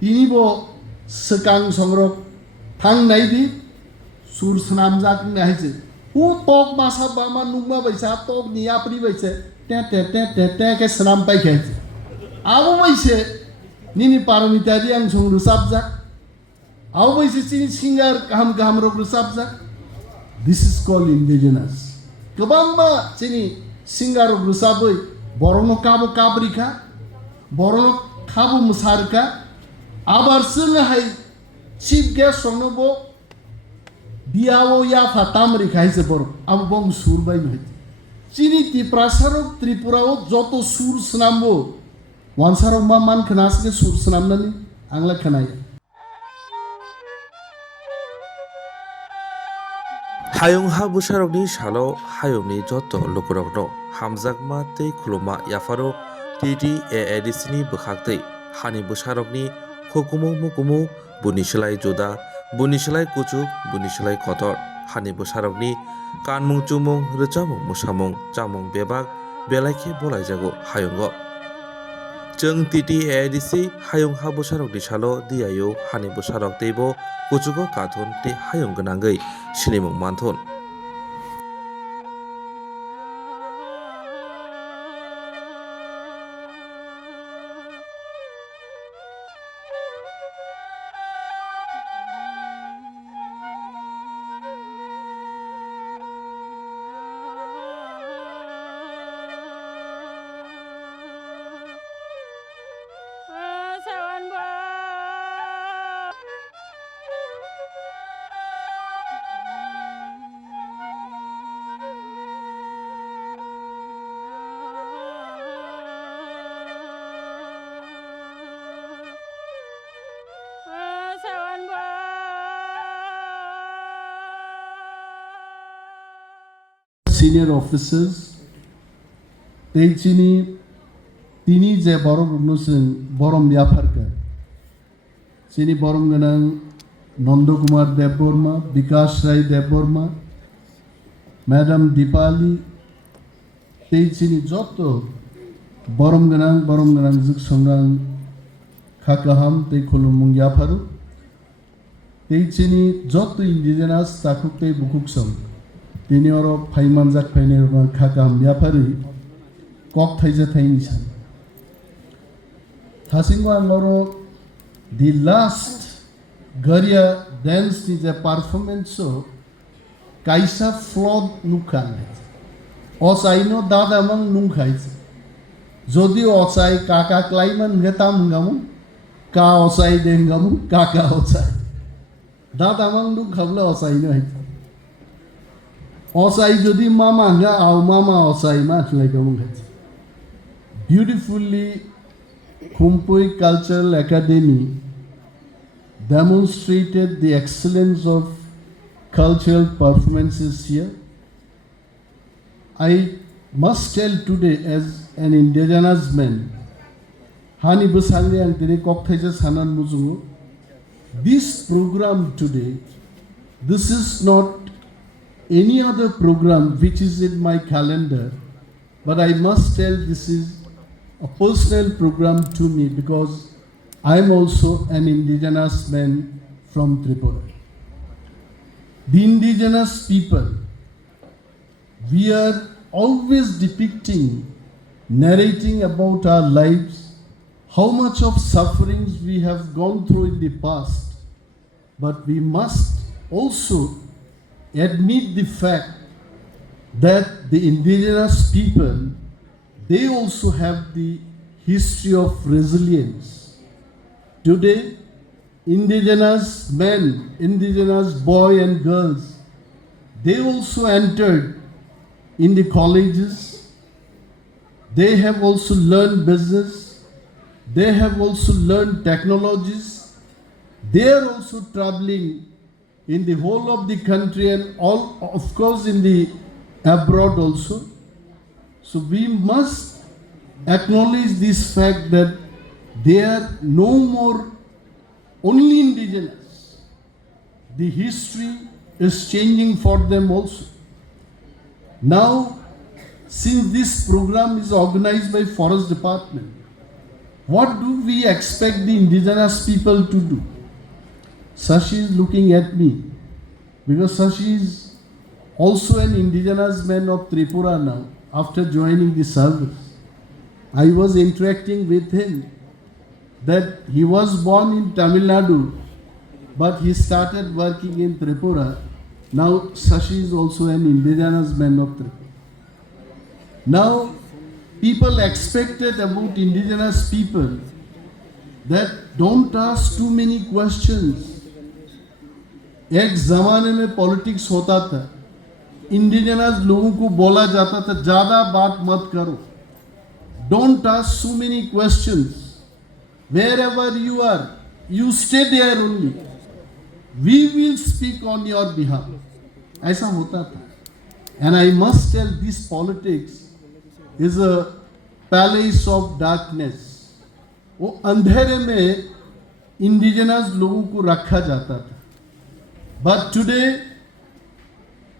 Inibo sekang songrok thang naidi sur snam jak nahize. U tok masa bama nungma baisa tok niapri baisa te ke snam pai khaise. Abo baise nini paramitari ang song rusap jak. Abo baise sini singar kaham rok rusap jak. This is called indigenous. Kebangma sini singar rok rusap boy borono kabo kabrika borono kabo musarka abar sengahai chief guest songnobo diawo ya fatam rekhaise bor abo bong surbai mai chini Tiprasa rok Tripura o joto sur snambo wansarok ma man khanas ke sur snamnani angla khanai Hayong ha busharokni salo hayongni joto lokorokno hamjakma tei khuluma yafaro titi edisini bukhaktei hani busharokni Hukumu Mukumu bunisilai joda bunisilai kuchuk bunisilai kotor hani busharokni kanmung chumung rechamung musamung chamung bebak belaikhe bolaijago hayongo Jeng titi edisi hayong ha busharokni salo diayo hani busharok teibo kuchugo kathon te hayong ganangei sinimung manthon senior officers tei chini tini je borom rugnosen borom yafarka chini borom ganang Nando Kumar Deborma Vikas Rai Deborma Madam Dipali tei chini joto borom ganang juk songrang khakaham tei khulumung yafaru tei chini joto indigenous takuk tei bukuk som Tini oro paimanjak painero khakam yapari kok thaija thainishan. Thasingo angoro the last Garia dance is a performance so kaisa flawed nukhan. Osai no dada mang nungkhaise. Jodi osai kaka klaiman ngetam ngamu ka osai dengamu kaka osai. Dada mang nungkhabla osai no hai. Osai jodi mama nga au mama osai ma like beautifully Kumpui Cultural Academy demonstrated the excellence of cultural performances here. I must tell today as an indigenous man Hani Busangi and Tere Koktheja Sanan Muzungu this program today this is not any other program which is in my calendar, but I must tell this is a personal program to me because I am also an indigenous man from Tripura. The indigenous people, we are always depicting, narrating about our lives, how much of sufferings we have gone through in the past, but we must also admit the fact that the indigenous people, they also have the history of resilience. Today, indigenous men, indigenous boys and girls, they also entered in the colleges. They have also learned business. They have also learned technologies. They are also traveling in the whole of the country and all, of course, in the abroad also. So we must acknowledge this fact that they are no more only indigenous. The history is changing for them also. Now, since this program is organized by Forest Department, What do we expect the indigenous people to do? Sashi is looking at me because Sashi is also an indigenous man of Tripura now after joining the service. I was interacting with him that he was born in Tamil Nadu but he started working in Tripura. Now Sashi is also an indigenous man of Tripura. Now people expected about indigenous people that don't ask too many questions. एक जमाने में politics होता था, indigenous लोगों को बोला जाता था ज्यादा बात मत करो, don't ask so many questions, wherever you are you stay there only, we will speak on your behalf. ऐसा होता था. And I must tell, this politics is a palace of darkness. वो अंधेरे में इंडिजिनस लोगों को रखा जाता था. But today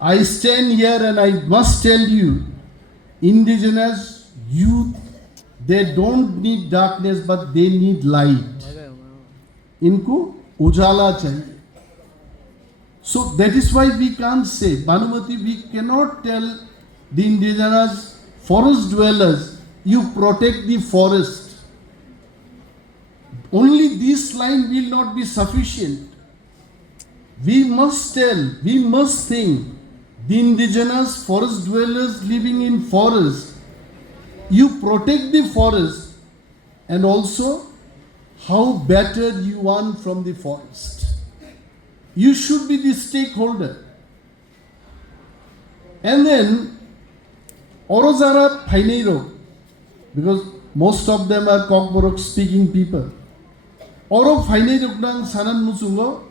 I stand here and I must tell you, indigenous youth, they don't need darkness but they need light. इनको उजाला चाहिए. So that is why we can't say, Bhanumati, we cannot tell the indigenous forest dwellers, you protect the forest. Only this line will not be sufficient. We must tell, we must think, the indigenous forest dwellers living in forest, you protect the forest and also how better you want from the forest. You should be the stakeholder. And then Orozara Paineiro, because most of them are Kokborok speaking people. Oro Paineiro nang sanan musungo,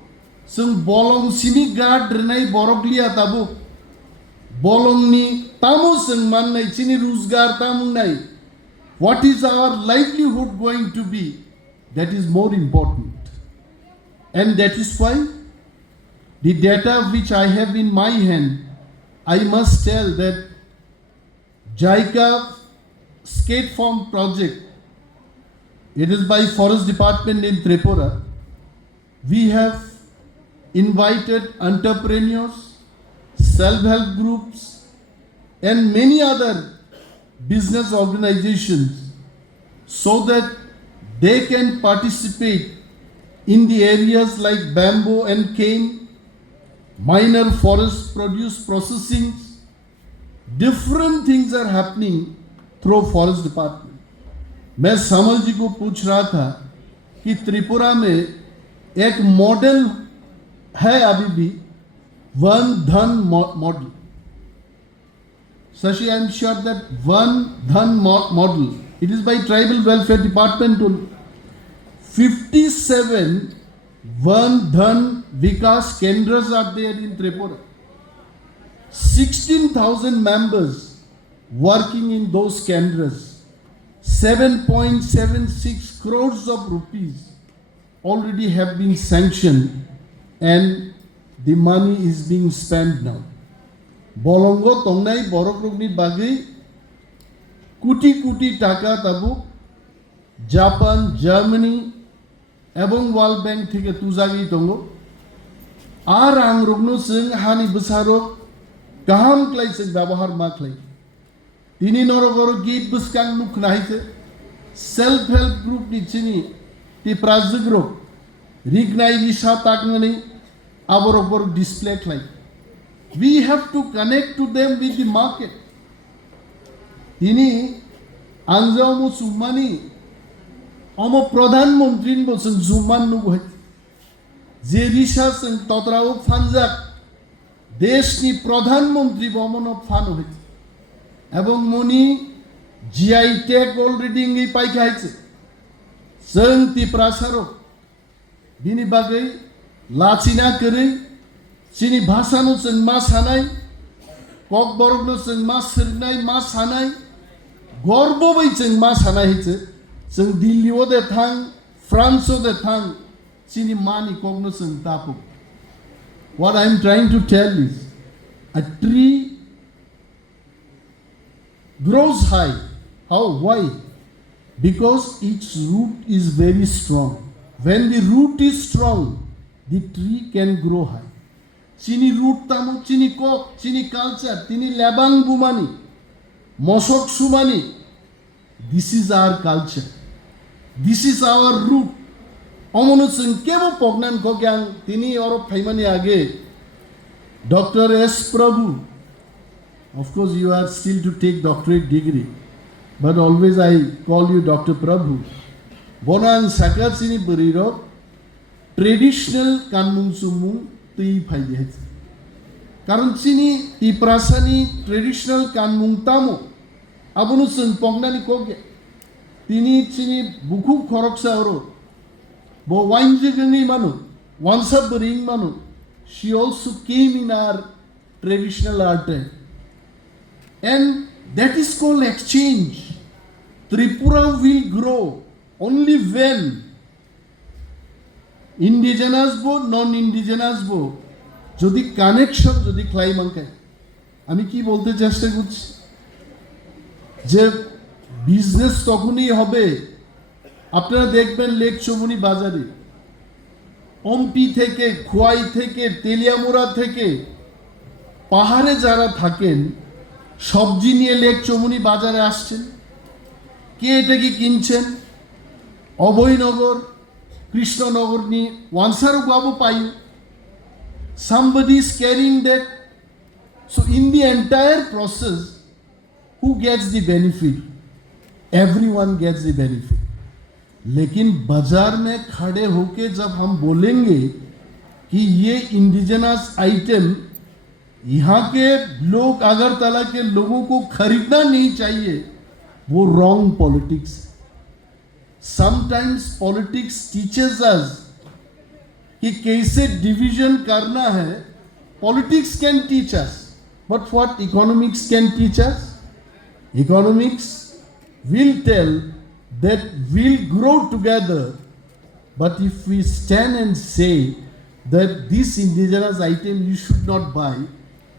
sung bolong sini guard renai boroglia tabu. Bolong ni tamu sung man nai chini ruzgar tamu nai. What is our livelihood going to be? That is more important. And that is why the data which I have in my hand, I must tell that JICA skate farm project, it is by Forest Department in Tripura. We have invited entrepreneurs, self-help groups and many other business organizations so that they can participate in the areas like bamboo and cane, minor forest produce processing. Different things are happening through Forest Department. मैं समल जी को पूछ रहा था कि त्रिपुरा में एक model है अभी भी, वन धन model. Sashi, I am sure that one dhan model, it is by Tribal Welfare Department only. 57 one dhan Vikas Kendras are there in Tripura. 16,000 members working in those Kendras. 7.76 crores of rupees already have been sanctioned and the money is being spent now. Bolongo tongnai borokrogni bagai kuti kuti taka tabu Japan, Germany এবং world bank থেকে তুজাগি দङ আর आं रग्नो जों हानि बोसारो गाहाम क्लाइसे व्यवहार मा क्लाइ दिनै नरगरो गीत बुसकां नुख नाहिते सेल्फ हेल्प ग्रुप नि चिनि तिप्रासा ग्रुप रिगनाइ रिसा ताकनानै आबरबर डिसप्ले क्लाइ. We have to connect to them with the market. Ini anjau sumani omo प्रधानमंत्री बोसों जुमान नुगोय जे रिसा जों तत्राव फानजाक देशनि प्रधानमंत्री बमनो फान होय এবং मनि GI टेग अलरेडी ngै पाइखायছে जों तिप्रासारो बिनि बागै लाचिना करै चिनि भाषानो जों मा सानाय ककबरगनो जों मा सोरनाय मा सानाय गर्बबै जों मा सानाय हैছে जों दिल्लीआव दे थां फ्रान्सआव दे थां चिनि मानि ककनो जों Tapo. What I am trying to tell is a tree grows high. How? Why? because its root is very strong. When the root is strong, the tree can grow high. Chini root tamu, chini kok, chini culture, tini labang bumani, mosok sumani. This is our culture. This is our root. Omonu sengkebo pognan kogyang tini oro paimani age. Dr. S. Prabhu. Of course, you are still to take doctorate degree, but always I call you Dr. Prabhu. Bonang Sakha sini beriro traditional kanmung sumung tui phai. Karon sini Tiprasa ni traditional kanmung tamu. Abunu seng pongnani koge. Tini sini buku koroksa oro. Bo wainjegani manu, wansa bering manu. She also came in our traditional art. And that is called exchange. Tripura will grow only when indigenous bo, non-indigenous bo, যদি connection যদি ক্লাইমাঙ্কায় আমি কি বলতে চেষ্টা করছি যে business তখনই হবে আপনারা দেখবেন লেক চমুনি বাজারে অম্পি থেকে খোয়াই থেকে তেলিয়ামুড়া থেকে পাহাড়ে যারা থাকেন সবজি নিয়ে লেক চমুনি বাজারে আসছেন কে এটা কি কিনছেন অভয়নগর কৃষ্ণনগর নিয়ে ওয়ানসারও বাবু পাই somebody is carrying that. So in the entire process, who gets the benefit? Everyone gets the benefit. लेकिन बाजार में खड़े होके जब हम बोलेंगे कि ये इंडिजिनस आइटम यहाँ के लोग अगरतला के लोगों को खरीदना नहीं चाहिए, वो wrong politics. Sometimes politics teaches us कि कैसे डिवीजन करना है. Politics can teach us, but what economics can teach us? Economics will tell that we'll grow together, but if we stand and say that this indigenous item you should not buy,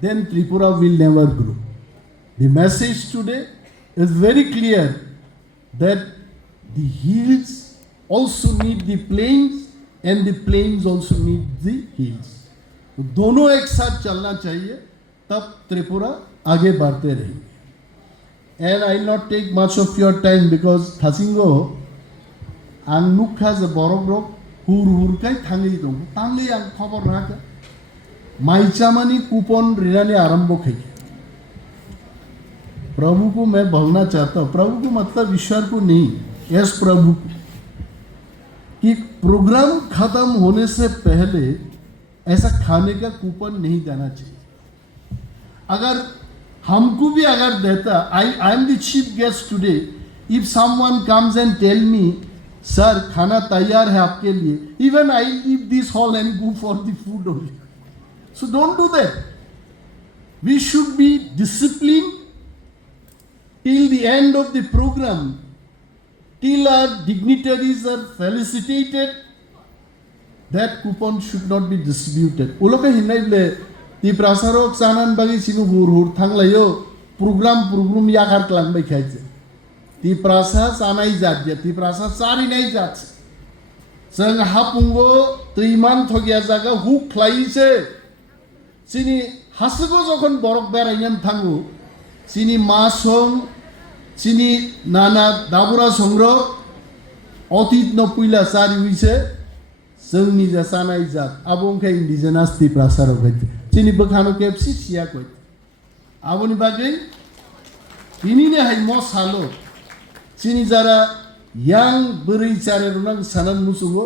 then Tripura will never grow. The message today is very clear that the hills also need the plains and the plains also need the hills. तो दोनों एक साथ चलना चाहिए, तब त्रिपुरा आगे बढ़ते रहेंगे. And I will not take much of your time because Thasingo ang nukha za borogrok hur kai thangi dong tangi ang khobor raka माइचामानी कूपन रिराने आरंभ है. प्रभु को मैं बोलना चाहता हूँ, प्रभु को मतलब ईश्वर को नहीं, यस प्रभु को, कि प्रोग्राम खत्म होने से पहले ऐसा खाने का कूपन नहीं देना चाहिए. अगर हमको भी अगर देता, I am the chief guest today, if someone comes and tell me sir खाना तैयार है आपके लिए, even I leave this hall and go for the food only. So don't do that. We should be disciplined till the end of the program, till our dignitaries are felicitated. That coupon should not be distributed. Uloke hinnaile Tiprasa rok sanan bagi sinu hur thanglayo program yakar klang bai khaise. Tiprasa sanai jatje, Tiprasa sari nai jatse. Sang hapungo triman thogya jaga huk khlaise. Sini hasago যখন বরক বেড়াইয়ান Thangu sini masong sini nana dabura songrok অতীত নপুইলা সারি হইছে जोंनि जा सानाय जात आबंखा indigenous Tiprasa rok haiছে sini बखानो केपसि Siya कय आबनि बागै बिनिने हाय म सालो sini जारा yang बरै चारे रुनां सानान मुसुगो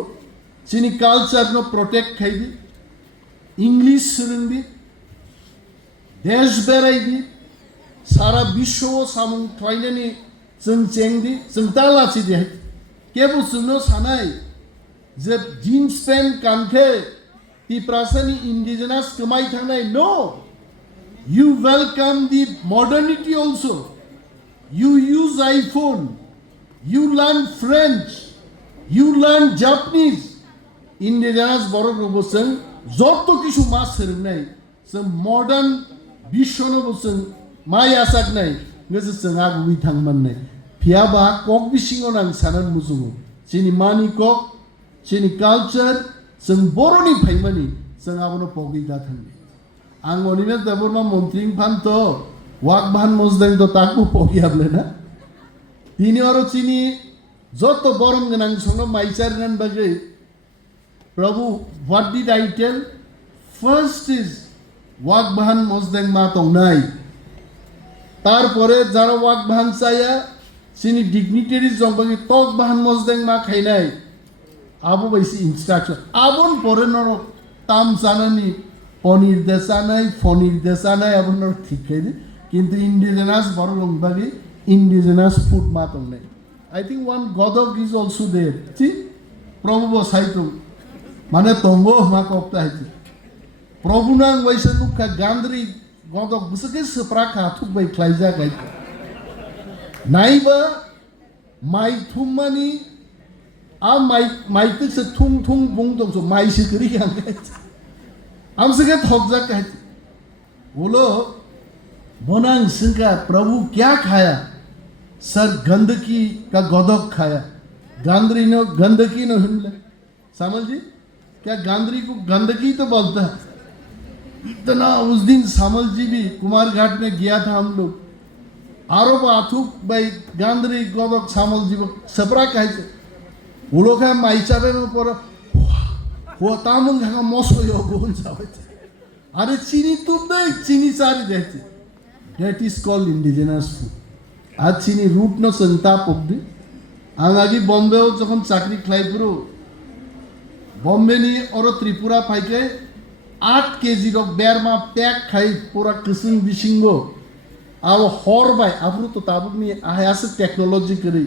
sini culture no protect खाइदि इंग्लिश सोलोंदि देश बेरायदि सारा विश्व सामुं ख्लायनानै जों चेंदि जों दालासिदि केबो जोंनो सानाय जे जीन्स पेन्ट गानखे Tiprasani indigenous कमाइ थांनाय. No, you welcome the modernity also. You use iPhone, you learn French, you learn Japanese. Indigenous borok যত কিছু মাছ সেরম নাই जों मॉडर्न विश्वनो बोसों माय आसाक नाय गोसो जों आगुबै थांमान नाय Piaba kok bisingo nang sanan muzungo. Sini mani kok, sini culture, seng boroni paimani, seng abono pogi dathandi. Ang Animesh deborma Montri phanto, wak bhan mozdeng to taku pogi able na. Tini oro chini joto borom ganang songo maisar nan bagai. Prabhu, what did I tell? First is wak bhan mozdeng ma tong nai. তারপরে যারা walk বাহান চাইয়া চিনি ডিগনিটারি জংবাগি তক বাহান মজদেং মা খাই নাই Abu bye see instruction আবন পরে নর তাম জানানি পনির দেশা নাই ফনির দেশা নাই আবন নর ঠিক খাই দি কিন্তু ইন্ডিজেনাস বড় লংবাগি ইন্ডিজেনাস ফুড মা তং নাই আই থিঙ্ক ওয়ান গদক ইজ অলসো দেয়ার চি প্রভু বসাইতো মানে তঙ্গ মা কপ্তা হাইতি প্রভু নাং বাইসা নুকা গান্দ্রি Godok besake sepraka thuk bai klaija gai naiba mai thumani a mai tik se thung bung dong so mai se kri yang gai am se ke thok ja gai बोलो bonang singa प्रभु क्या खाया sir गंदगी का गोदक खाया गांधरी ने गंदगी न हिमले समझ जी क्या गांधरी को गंदगी तो बोलता है इतना उस दिन सामल जी भी कुमार घाट में गया था हम लोग आरोप आथुक भाई गांधरी गोदक सामल जी सपरा कहते वो लोग है माइचाबे में पर वो तामुंग है मौसो यो गोल जावे अरे चीनी तुम नहीं चीनी सारी देती that is called indigenous food आज चीनी रूट न संता पब्दी आंगागी बॉम्बे हो जखन चाकरी खलाई पुरो बॉम्बे नी और त्रिपुरा फाइके 8 केजी रक बेरमा पैक खाई पूरा किस्म बिशिंगो अब हर बाय आपरो तो ताबुक नि आयास टेक्नोलॉजी करी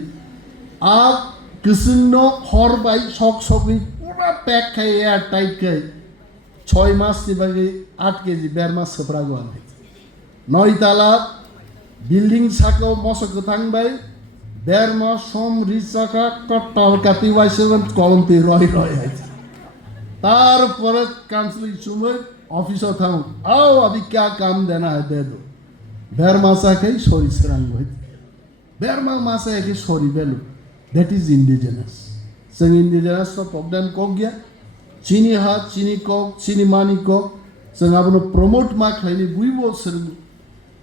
आप किस्म नो हर बाय शॉक शॉकी पूरा पैक खाई एयर टाइट खाई 6 मास से बागे 8 केजी बेरमा सपरा गो आने नई ताला बिल्डिंग साको मसक थांग बाय बेरमा सोम रिसाका टटाव काती वाइसेवन कलमते रय रय है तारपरे काउंसलिंग समय ऑफिस था आओ अभी क्या काम देना है दे दो बेर मासा के सॉरी सरंग होय बेर मासा के सॉरी बेलो दैट इज इंडिजिनस संग इंडिजिनस तो प्रोग्राम को गया चीनी हा चीनी को चीनी मानी को संग आपनो प्रमोट मा खाइले बुइबो सर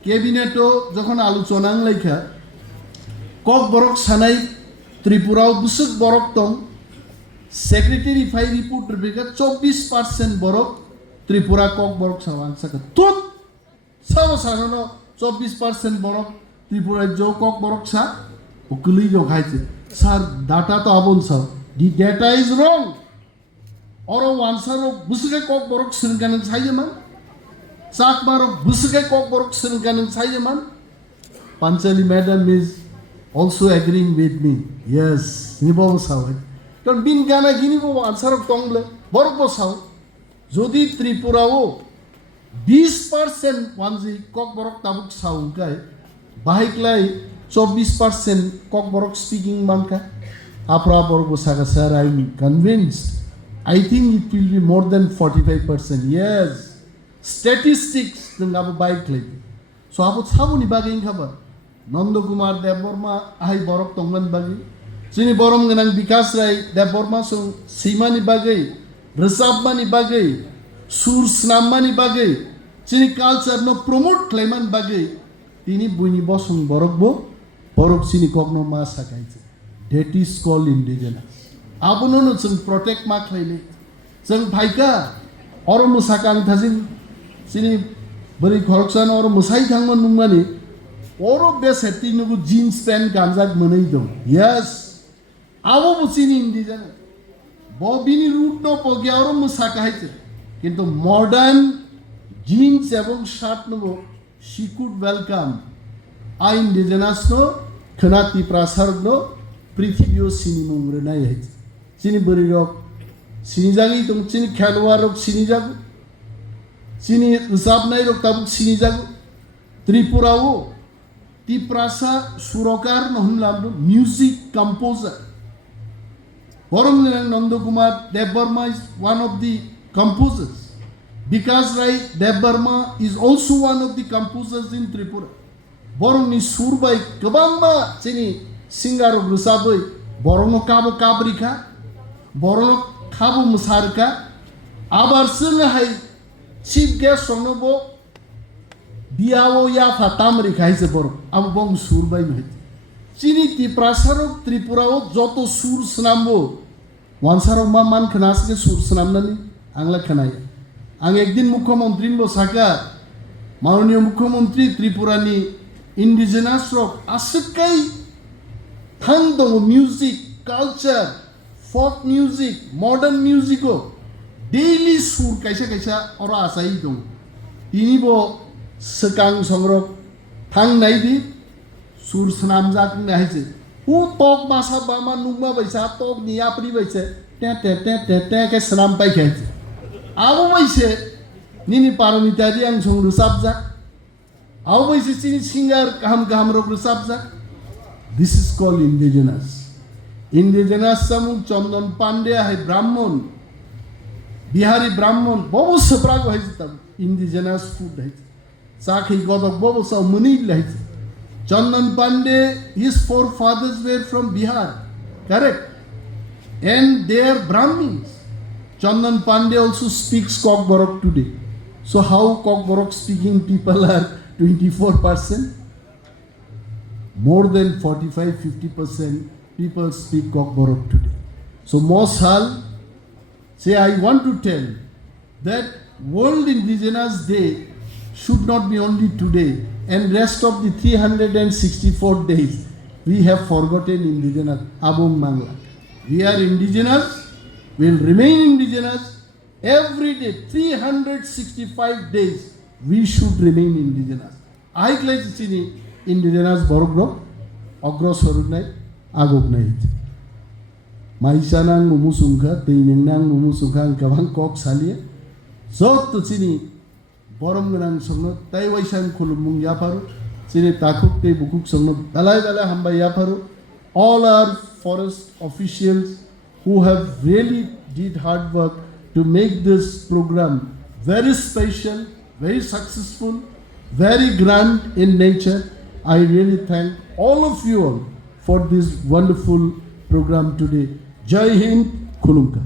कैबिनेटो যখন আলোচনা লেখা কক বরক সানাই ত্রিপুরাও বুসুক বরক তং सेक्रेटरी फाइ रिपोर्ट बेगा 24% बरक त्रिपुरा कक बरक सावान सका तुत सब सानो 24% बरक त्रिपुरा जो कक बरक सा उकली जो खाइছে सर डाटा तो आबन सा दी डाटा इज रॉन्ग और आंसर बुसके कक बरक सिरगान सायमान साक बारक बुसके कक बरक सिरगान सायमान Panchali madam is also agreeing with me yes निबो सावै কারণ বিন গানা গিনিব আনসার টংলে বড় বসাও যদি ত্রিপুরাও 20% ওয়ানজি কক বরক তাবুক সাউকায় বাহিকলাই 24% কক বরক স্পিকিং মানকা আপরা বড় বসাকা sir I am convinced I think it will be more than 45% yes statistics নঙ্গাবো বাইকলাই সো আপো সাবুনি বাগে ইনখাবা নন্দকুমার দেববর্মা আই বরক টংলান বাগে Sini borong genang bikas rai deborma sung simani bagai resabmani bagai sur snamani bagai sini culture no promote klaiman bagai tini buini bosung borok sini kokno ma sakaitse that is called indigenous abono no sung protect ma klaile sung bhaika oro musakang thajin sini bari khoroksan oro musai thangman nungmani oro beseti nugu jeans pant ganjak manai dong yes आवो बुचिनी इंडिजन बबिनी root no पगियारो मुसाका हाइते किंतु modern jeans एवं short नो शी कुड वेलकम आ इंडिजिनस नो खना तिप्रासा नो पृथ्वीओ सिनी मंगरे नाय हाइते सिनी बरि रक सिनी जागी तुम सिनी खेलवा रक सिनी जागु सिनी उसाब नाय रक ताबुक सिनी जागु त्रिपुराओ तिप्रासा सुरकार नो हमलाम music composer Borong Nandakumar Debarma is one of the composers. Because right, Debarma is also one of the composers in Tripura. Borong ni surbai kabangma sini singer rusabai borono kabo kabrika borono kabo musarka abar singa hai chief guest sonobo biawo ya fatamri khaise bor abu bong surbai mai chini tiprasarok tripurao joto sur snambo wansarok ma man khanas ke sur snamnani angla khanai ang ekdin mukhyamantri bo Sakha মাননীয় মুখ্যমন্ত্রী ত্রিপুরানি indigenous rock asekai thang dong music culture folk music modern music daily sur kaisa ora asai dong ini bo sekang songrok thang naidi sur snam jak naise hu tok masa bama nungma baisa tok niya pri baise te ke snam pai khai abo baise nini paramitari ang song rusap jak abo baise chini singer kaham rok rusap jak. This is called indigenous. Indigenous samung Chandan Pandya hai Brahman, Bihari Brahman, bobo saprago hai tam indigenous food hai. Sakhi godok bobo sa munil hai. Chandan Pandya, his forefathers were from Bihar, correct? And they are Brahmins. Chandan Pandya also speaks Kokborok today. So how Kokborok speaking people are 24%? More than 45-50% people speak Kokborok today. So Mosal, say I want to tell that World Indigenous Day should not be only today and rest of the 364 days we have forgotten indigenous Abong Mangla. We are indigenous, we will remain indigenous. Every day, 365 days, we should remain indigenous. I like to see indigenous borogro, ogros horunai, agognai. Maisanang mumusungka, teinang mumusungka, kabang kok salia. Zot to sini borongranang songno, taiwaisan kulumung yaparu, sini takuk te bukuk songno, dalai hamba yaparu. All our forest officials who have really did hard work to make this program very special, very successful, very grand in nature. I really thank all of you all for this wonderful program today. Jai Hind, Kulumka.